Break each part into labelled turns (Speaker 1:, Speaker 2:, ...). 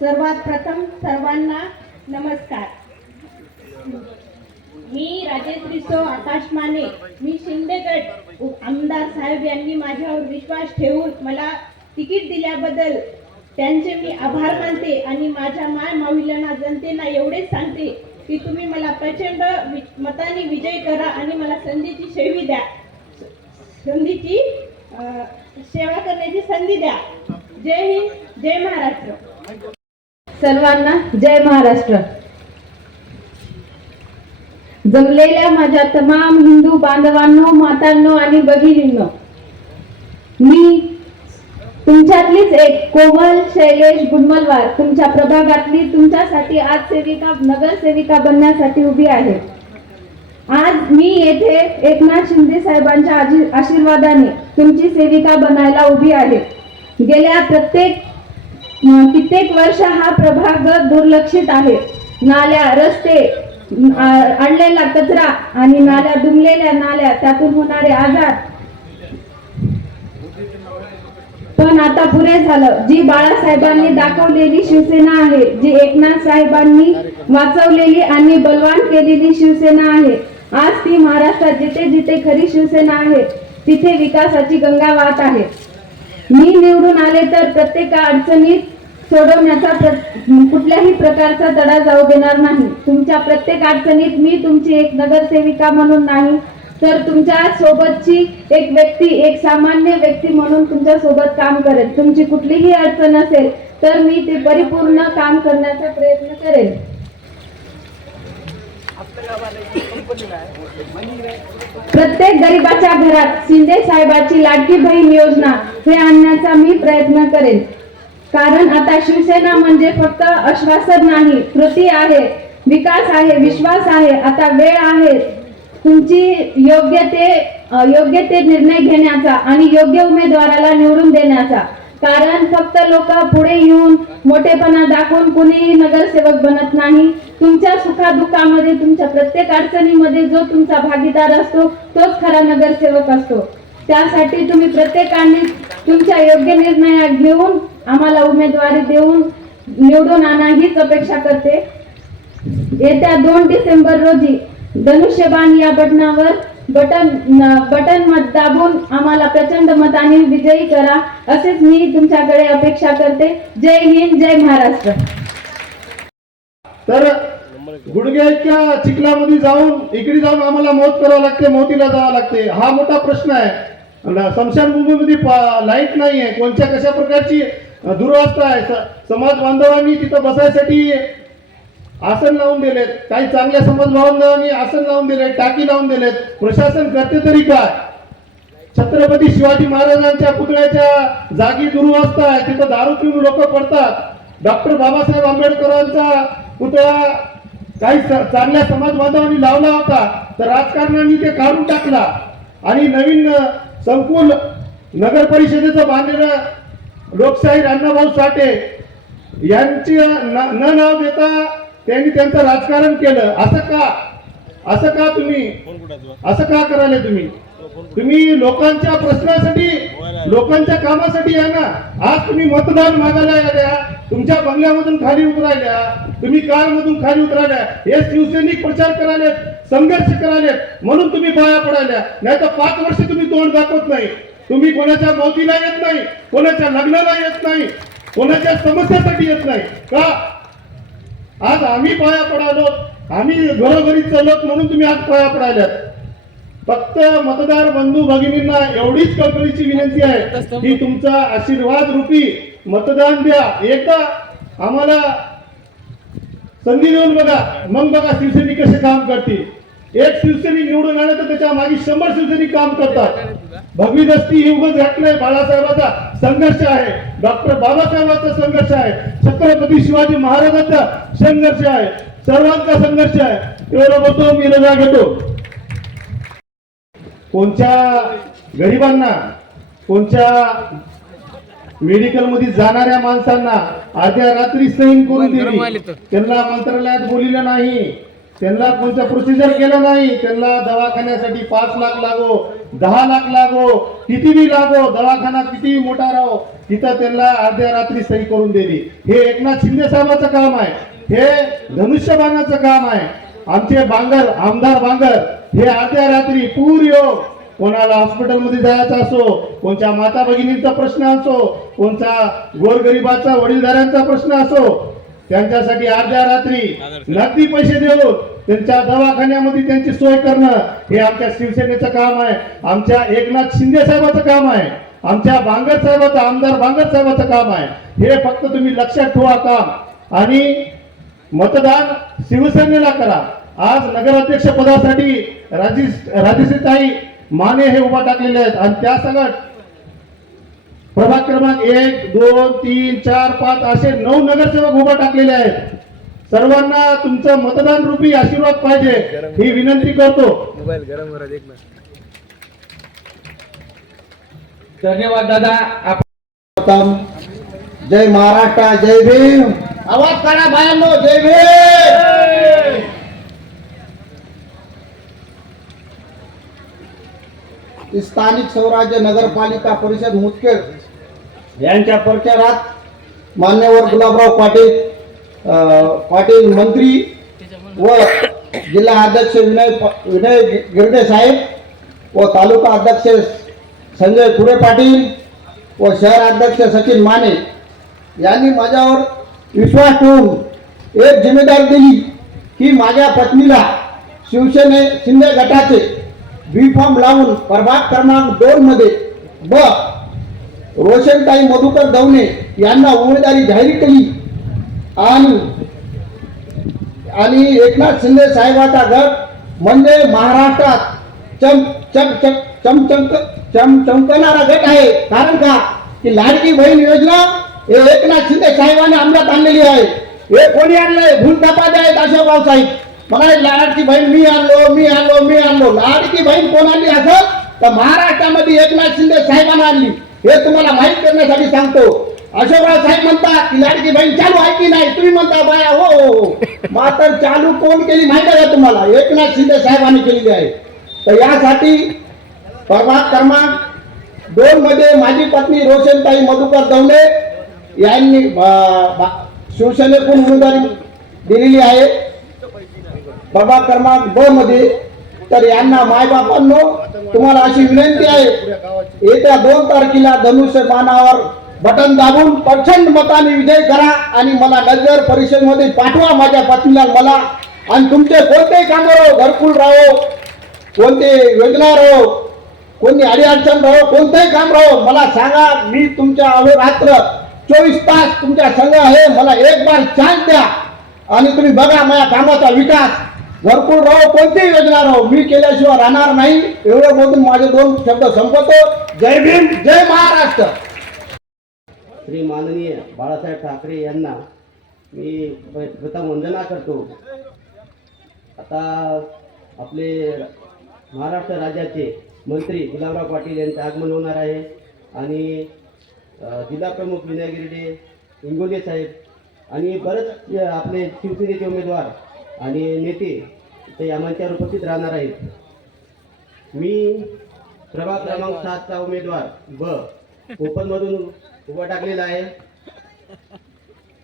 Speaker 1: सर्वात प्रथम सर्वांना नमस्कार. मी राजेश्री सो आकाश माने मी शिंदेगड आमदार साहेब यांनी माझ्यावर विश्वास ठेवून मला तिकीट दिल्याबद्दल त्यांचे मी आभार मानते आणि माझ्या माय माविलांना जनतेला एवढेच सांगते की तुम्ही मला प्रचंड वि- मताने विजय करा आणि मला संधीची सेवी द्या. संधीची सेवा करण्याची संधी द्या. जय हिंद जय महाराष्ट्र.
Speaker 2: सर्वांना जय महाराष्ट्र. जमलेल्या माझ्या तमाम हिंदू बांधवांनो मातांनो आणि भगिनींनो मी तुमच्यातलीच एक कोमल शैलेश गुणमलवार तुमच्या प्रभागातली तुमच्यासाठी आज सेविका नगरसेविका बनण्यासाठी उभी आहे. आज मी येथे एकनाथ शिंदे साहेबांच्या आशीर्वादाने तुमची सेविका बनायला उभी आहे. गेल्या प्रत्येक कित्येक वर्ष हा प्रभाग दुर्लक्षित आहे. नाल्या रस्ते आणलेला कचरा आणि नाल्या दुमलेल्या नाल्या त्यातून होणारे आजार. पण आता पुरे झालं. जी बाळासाहेबांनी दाखवलेली शिवसेना आहे जी एकनाथ साहेबांनी वाचवलेली आणि बलवान केलेली शिवसेना आहे. आज ती महाराष्ट्रात जिथे जिथे खरी शिवसेना आहे तिथे विकासाची गंगा वाहत आहे. मी निवडून आले तर प्रत्येक अडचणीत सोडवण्याचा प्र- कुठल्याही प्रकारचा तडा जाऊ देणार नाही. तुमच्या प्रत्येक अडचणीत मी तुमची एक नगरसेविका म्हणून नाही तर तुमच्या सोबतची एक व्यक्ती एक सामान्य व्यक्ती म्हणून तुमच्यासोबत काम करेल. तुमची कुठलीही अडचण असेल तर मी ते परिपूर्ण काम करण्याचा प्रयत्न करेल. प्रत्येक गरीबाच्या घरात शिंदे साहेबाची लाडकी बहीण योजना हे आणण्याचा मी प्रयत्न करेन. कारण आता शिवसेना म्हणजे फक्त आश्वासन नाही कृती आहे विकास आहे विश्वास आहे आता वेळ आहे. तुमची योग्य ते योग्य ते निर्णय घेण्याचा आणि योग्य उमेदवाराला निवडून देण्याचा. कारण फक्त लोक पुढे येऊन मोठेपणा दाखवून कुणीही नगरसेवक बनत नाही. तुमच्या सुखादुःखामध्ये तुमच्या प्रत्येक अडचणीमध्ये जो तुमचा भागीदार असतो तोच खरा नगरसेवक असतो. त्यासाठी तुम्ही प्रत्येकाने तुमच्या योग्य निर्णया घेऊन आम्हाला उमेदवारी देऊन निवडून आणा हीच अपेक्षा करते. येत्या दोन डिसेंबर रोजी धनुष्यबाण या बटनावर बटन बटन मत दाबून आम्हाला प्रचंड मताने विजयी करा. असेच मी तुमच्याकडे अपेक्षा करते. जय हिंद जय महाराष्ट्र.
Speaker 3: तर गुडघ्याच्या चिखलामध्ये जाऊन इकडे जाऊन आम्हाला मौत करावं लागते मोतीला जावं लागते. हा मोठा प्रश्न आहे. समशान भूमीमध्ये लाइट नाही आहे कोणत्या कशा प्रकारची अ, दुरवस्था आहे? समाज बांधवांनी तिथं बसायसाठी आसन लावून दिलेत. काही चांगल्या समाज बांधवांनी आसन लावून दिले टाकी लावून दिलेत. प्रशासन करते तरी काय? छत्रपती शिवाजी महाराजांच्या पुतळ्याच्या जागी गुरु आहे तिथं दारू पिऊन लोक पडतात. डॉक्टर बाबासाहेब आंबेडकरांचा पुतळा काही चांगल्या समाज बांधवांनी लावला होता तर राजकारणांनी ते काढून टाकला. आणि नवीन संकुल नगर परिषदेचं बांधलेलं लोकशाही अण्णाभाऊ साठे यांची न न नाव देता त्यांनी त्यांचं राजकारण केलं. असं का? असं का तुम्ही? असं का करायला तुम्ही? तुम्ही लोकांच्या प्रश्नासाठी लोकांच्या कामासाठी या ना. आज तुम्ही मतदान मागायला आल्या तुमच्या बंगल्यामधून खाली उतरायल्या तुम्ही कार मधून खाली उतरायल्या. हे शिवसैनिक प्रचार करायलेत संघर्ष करायलेत. म्हणून तुम्ही पाया पडायल्या. नाही तर पाच वर्ष तुम्ही तोंड दाखवत नाही. तुम्ही कोणाच्या मौतीला येत नाही कोणाच्या लग्नाला येत नाही कोणाच्या समस्यासाठी येत नाही. का? आज आम्ही पाया पडालो. आम्ही घरोघरी चलत म्हणून तुम्ही आज पाया पडाल्यात. फक्त मतदार बंधू भगिनींना एवढीच कळकळीची विनंती आहे की तुमचा आशीर्वाद रूपी मतदान द्या. एकदा आम्हाला संधी देऊन बघा. मग बघा शिवसैनिक कसे काम करतील. एक शिवसैनिक निवडून आलं तर त्याच्यामागे शंभर शिवसैनिक काम करतात. भगवी दस्ती ही उगाच घातलंय बाळासाहेबाचा. संघर्ष आहे. डॉक्टर बाबासाहेबांचा संघर्ष आहे. छत्रपती शिवाजी महाराजांचा संघर्ष आहे. सर्वांचा संघर्ष आहे. एवढं बोलतो मी रजा घेतो. कोणत्या गरिबांना कोणत्या मेडिकलमध्ये जाणाऱ्या माणसांना अर्ध्या रात्री सैन करून दिली? त्यांना मंत्रालयात बोलिलं नाही. त्यांना कोणतं प्रोसिजर केलं नाही? त्यांना दवाखान्यासाठी पाच लाख लागो दहा लाख लागो किती बी लागो दवाखाना किती मोठा राहो तिथं त्यांना अर्ध्या रात्री सही करून दिली हे एकनाथ शिंदे साहेबांचं काम आहे. हे धनुष्यबाणाचं काम आहे. आमचे बांगर आमदार बांगर हे अर्ध्या रात्री पूर्व कोणाला हॉस्पिटलमध्ये जायचं असो कोणत्या माता भगिनींचा प्रश्न असो कोणता गोरगरिबाचा वडीलधाऱ्यांचा प्रश्न असो त्यांच्यासाठी अर्ध्या रात्री नगदी पैसे देऊन त्यांच्या दवाखान्यामध्ये त्यांची सोय करणं हे आमच्या शिवसेनेचं काम आहे. आमच्या एकनाथ शिंदे साहेबाचं काम आहे. आमच्या बांगर साहेबाचं आमदार बांगर साहेबाचं काम आहे. हे फक्त तुम्ही लक्षात ठेवा काम. आणि मतदान शिवसेनेला करा. आज नगराध्यक्ष पदासाठी राजेशताई माने हे उभा टाकलेले आहेत. आणि त्या सगळं प्रभाग क्रमांक एक दोन तीन चार पाच असे नऊ नगरसेवक उभा टाकलेले आहेत. सर्वांना तुमचं मतदान रूपी आशीर्वाद पाहिजे ही विनंती करतो.
Speaker 4: मोबाईल गरम
Speaker 5: धन्यवाद दादा.
Speaker 6: जय महाराष्ट्र जय भीम. आवाज करा बायांनो जय भीम. स्थानिक स्वराज्य नगरपालिका परिषद मुदखेड. यांच्या प्रचारात मान्यवर गुलाबराव पाटील पाटील मंत्री व जिल्हा अध्यक्ष विनय प- विनय गिरडे साहेब व तालुका अध्यक्ष संजय खुडे पाटील व शहर अध्यक्ष सचिन माने यांनी माझ्यावर विश्वास ठेवून एक जिम्मेदारी दिली की माझ्या पत्नीला शिवसेने शिंदे गटाचे बी फॉर्म लावून प्रभाग क्रमांक दोनमध्ये ब व रोशनताई मधुकर दवणे यांना उमेदवारी जाहीर केली आणि आणि एकनाथ शिंदे साहेबाचा गट म्हणजे महाराष्ट्रात चम चम चम चमचमक चमचमकणारा गट आहे. कारण का? की लाडकी बहीण योजना हे एकनाथ शिंदे साहेबांनी अंमलात आणलेली आहे. हे कोणी आणलंय? भूलथापाचे आहेत अशोकराव साहेब. मला लाडकी बहीण मी आणलो मी आणलो मी आणलो. लाडकी बहीण कोण आणली असं? तर महाराष्ट्रामध्ये एकनाथ शिंदे साहेबांना आणली. हे तुम्हाला माहीत करण्यासाठी सांगतो. अशोकराव साहेब म्हणतात की लाडकी बहीण चालू आहे की नाही? तुम्ही म्हणता बाया हो हो हो. मात्र चालू कोण केली माहिती आहे का तुम्हाला? एकनाथ शिंदे साहेबांनी केलेली आहे. तर यासाठी प्रभाग क्रमांक दोन मध्ये माझी पत्नी रोशनताई मधुकर दवले यांनी शिवसेनेकडून उमेदवारी दिलेली आहे. प्रभाग क्रमांक दोन मध्ये तर यांना मायबापांनो तुम्हाला अशी विनंती आहे येत्या दोन तारखेला धनुष्य बाणावर बटन दाबून प्रचंड मताने विजय करा आणि मला नगर परिषदमध्ये पाठवा माझ्या पत्नीला मला. आणि तुमचे कोणतेही कामं राहो घरकुल राहो कोणते योजना राहो कोणती अडीअडचण राहो कोणतंही काम राहो मला सांगा मी तुमच्या अहोरात्र चोवीस तास तुमच्या संघ आहे मला एक बार चान्स द्या. आणि तुम्ही बघा माझ्या कामाचा विकास भरपूर राहो कोणतीही योजना राहो मी केल्याशिवाय राहणार नाही. एवढं बोलून माझे दोन शब्द संपवतो. जय भीम जय महाराष्ट्र.
Speaker 7: श्री माननीय बाळासाहेब ठाकरे यांना मी प्रथम वंदना करतो. आता आपले महाराष्ट्र राज्याचे मंत्री गुलाबराव पाटील यांचे आगमन होणार आहे. आणि जिल्हाप्रमुख जिल्हा प्रमुख विनय गिरडे इंगोले साहेब आणि बरेच आपले शिवसेनेचे उमेदवार आणि नेते ते या मंचावर उपस्थित राहणार आहेत. मी प्रभाग क्रमांक सातचा उमेदवार ब ओपनमधून उभा टाकलेला आहे.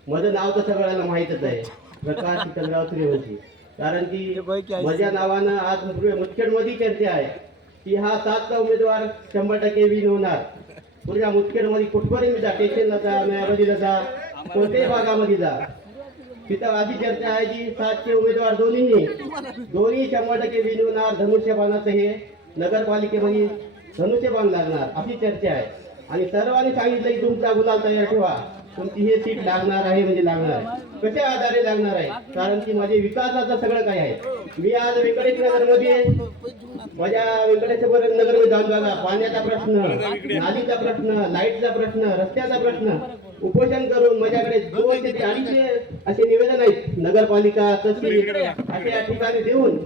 Speaker 7: माझं नाव तर सगळ्यांना माहीतच आहे. प्रकाश चिकनराव सूर्यवंशी कारण की माझ्या नावानं आज मुदखेडमध्ये चर्चा आहे की हा सातचा उमेदवार शंभर टक्के विन होणार. पुढच्या मुदखेडमध्ये कुठपर्यंत जा स्टेशनला जा नयामध्ये जा कोणत्याही भागामध्ये जा. तिथं आधी चर्चा आहे की सातशे उमेदवार दोन्हींनी. दोन्ही शंभर टक्के विनवणार धनुष्यबाणाचं हे नगरपालिकेमध्ये धनुष्यबाण लागणार अशी चर्चा आहे. आणि सर्वांनी सांगितलं की तुमचा गुलाल तयार ठेवा. तुमची हे सीट लागणार आहे म्हणजे लागणार कशा आधारे लागणार आहे? कारण की माझे विकासाचं सगळं काय आहे. मी आज व्यंकटेश नगरमध्ये माझ्या व्यंकटेश्वर नगरमध्ये जाऊन बघा पाण्याचा प्रश्न नालीचा प्रश्न लाईटचा प्रश्न रस्त्याचा प्रश्न उपोषण करून माझ्याकडे दोनशे ते अडीचशे असे निवेदन आहेत. नगरपालिका तहसील अशा या ठिकाणी देऊन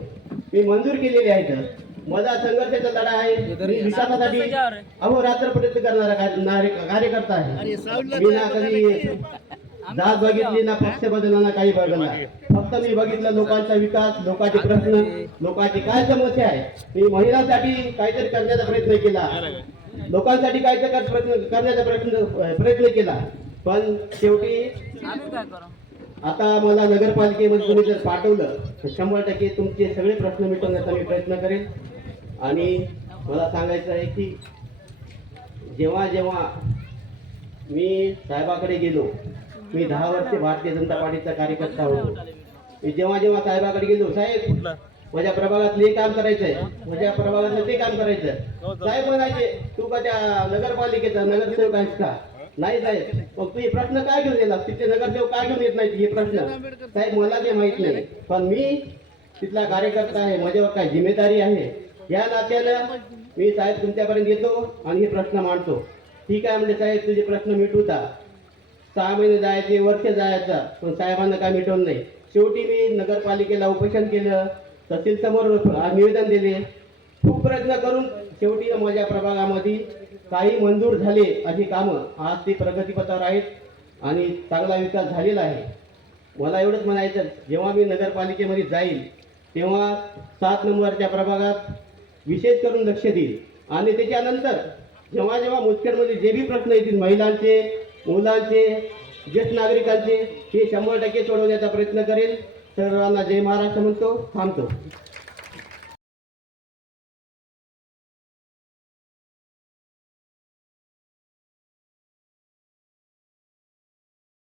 Speaker 7: मी मंजूर केलेले आहेत माझा संघर्षाचा लढा आहे. मी विकासासाठी अहोरात्र प्रयत्न करणारा कार्यकर्ता आहे. मी ना कधी जात बघितली. ना पक्ष बदलला ना काही बघितलं. फक्त फक्त मी बघितलं लोकांचा विकास लोकांचे प्रश्न लोकांची काय समस्या आहे? मी महिलांसाठी काहीतरी करण्याचा प्रयत्न केला. लोकांसाठी काहीतरी प्रयत्न करण्याचा प्रयत्न प्रयत्न केला. पण शेवटी आता मला नगरपालिकेमध्ये तुम्ही जर पाठवलं तर शंभर टक्के तुमचे सगळे प्रश्न मिटवण्याचा मी प्रयत्न करेन. आणि मला सांगायचं आहे की जेव्हा जेव्हा मी साहेबाकडे गेलो मी दहा वर्षे भारतीय जनता पार्टीचा कार्यकर्ता होतो. मी जेव्हा जेव्हा साहेबाकडे गेलो साहेब माझ्या प्रभागात हे काम करायचंय. माझ्या प्रभागातलं ते काम करायचंय. साहेब म्हणायचे तू का त्या नगरपालिकेचा नगरसेवक आहेस का? नाही साहेब मग तू हे प्रश्न काय घेऊन येणार तिथे नगरसेवक काय घेऊन येत नाही हे प्रश्न? साहेब मला ते माहीत नाही. पण मी तिथला कार्यकर्ता आहे माझ्यावर काय जिम्मेदारी आहे? या नात्यानं मी साहेब तुमच्यापर्यंत येतो आणि हे प्रश्न मांडतो. ठीक आहे म्हणजे साहेब तुझे प्रश्न मिटवता सहा महिने जायचे वर्ष जायचा पण साहेबांना काय मिटवून नाही. शेवटी मी नगरपालिकेला उपोषण केलं तहसील समोर निवेदन दिले. खूप प्रयत्न करून शेवटी माझ्या प्रभागामध्ये काही मंजूर झाले अशी कामं आज ती प्रगतीपथावर आहेत आणि चांगला विकास झालेला आहे. मला एवढंच म्हणायचं जेव्हा मी नगरपालिकेमध्ये जाईल तेव्हा सात नंबरच्या प्रभागात विशेष करून लक्ष देईल. आणि त्याच्यानंतर जेव्हा जेव्हा मुदखेडमध्ये जे बी प्रश्न येतील महिलांचे मुलांचे ज्येष्ठ नागरिकांचे हे शंभर टक्के सोडवण्याचा प्रयत्न करेल. सर्वांना जय महाराष्ट्र म्हणतो थांबतो.